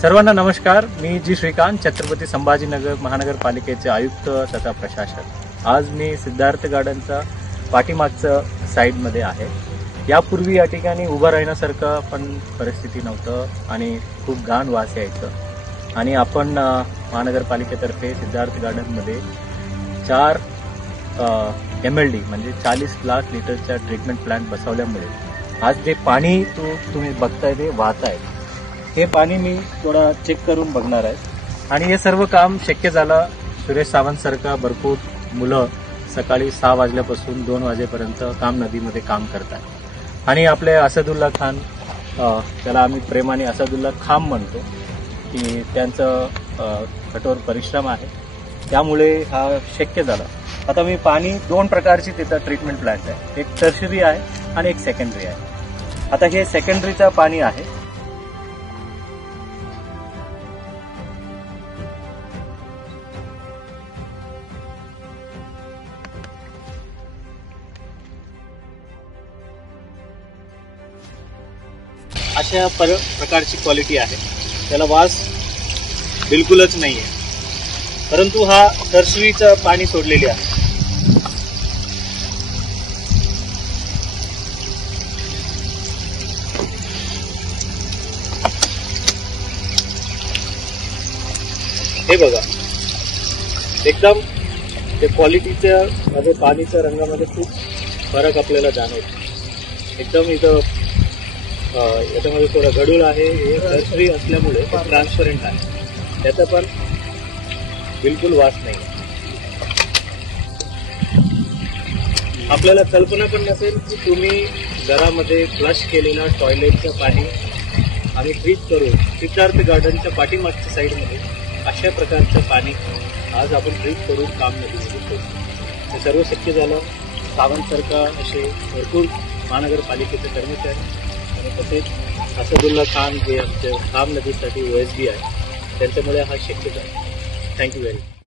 सर्वांना नमस्कार। मी जी श्रीकांत, छत्रपती संभाजीनगर महानगरपालिकेचे आयुक्त तथा प्रशासक। आज मी सिद्धार्थ गार्डनचा पाठीमागचं साईडमध्ये आहे। यापूर्वी या ठिकाणी उभं राहण्यासारखं पण परिस्थिती नव्हतं आणि खूप घाण वास यायचं आणि आपण महानगरपालिकेतर्फे सिद्धार्थ गार्डनमध्ये 4 MLD म्हणजे 40 लाख लिटरचा ट्रीटमेंट प्लांट बसवल्यामुळे आज जे पाणी तुम्ही बघताय ते वाहत आहे। हे पाणी मी थोडा चेक करून बघणार आहे आणि हे सर्व काम शक्य झालं सुरेश सावंत सारखा भरपूर मुलं सकाळी 6 वाजल्यापासून 2 वाजेपर्यंत काम नदीमध्ये काम करतात आणि आपले असदुल्ला खान, त्याला आम्ही प्रेमाने असदुल्ला खान म्हणतो, की त्यांचं कठोर परिश्रम आहे, त्यामुळे हा शक्य झाला। आता मी पाणी 2 प्रकारची तिथं ट्रीटमेंट प्लांट आहे, एक टर्शरी आहे आणि एक सेकंडरी आहे। आता हे सेकंडरीचं पाणी आहे। अशा प्रकारची क्वालिटी आहे, त्याला वास बिलकुलच नाहीये, परंतु हा टर्शरीचं पाणी सोडलेले आहे। हे बघा, एकदम ते क्वालिटीच्या मध्ये पाणीच्या रंगामध्ये खूप फरक आपल्याला जाणवतो। एकदम इथं याच्यामध्ये थोडा गडूळ आहे, हे टर्शरी असल्यामुळे ट्रान्सपरंट आहे, त्याचा पण बिलकुल वास नाही। आपल्याला कल्पना पण नसेल की तुम्ही घरामध्ये फ्लश केलेलं टॉयलेटचं पाणी आणि ट्रीट करून सिद्धार्थ गार्डनच्या पाठीमागच्या साईडमध्ये अशा प्रकारचं पाणी आज आपण ट्रीट करून काम नदीमध्ये पोहोचतो। हे सर्व शक्य झालं सावंत सरकार असे भरपूर महानगरपालिकेचे कर्मचारी आणि तसेच असदुल्ला खान जे आमच्या काम नदीसाठी OSD आहे, त्यांच्यामुळे हा शक्य झाला। Thank you very much.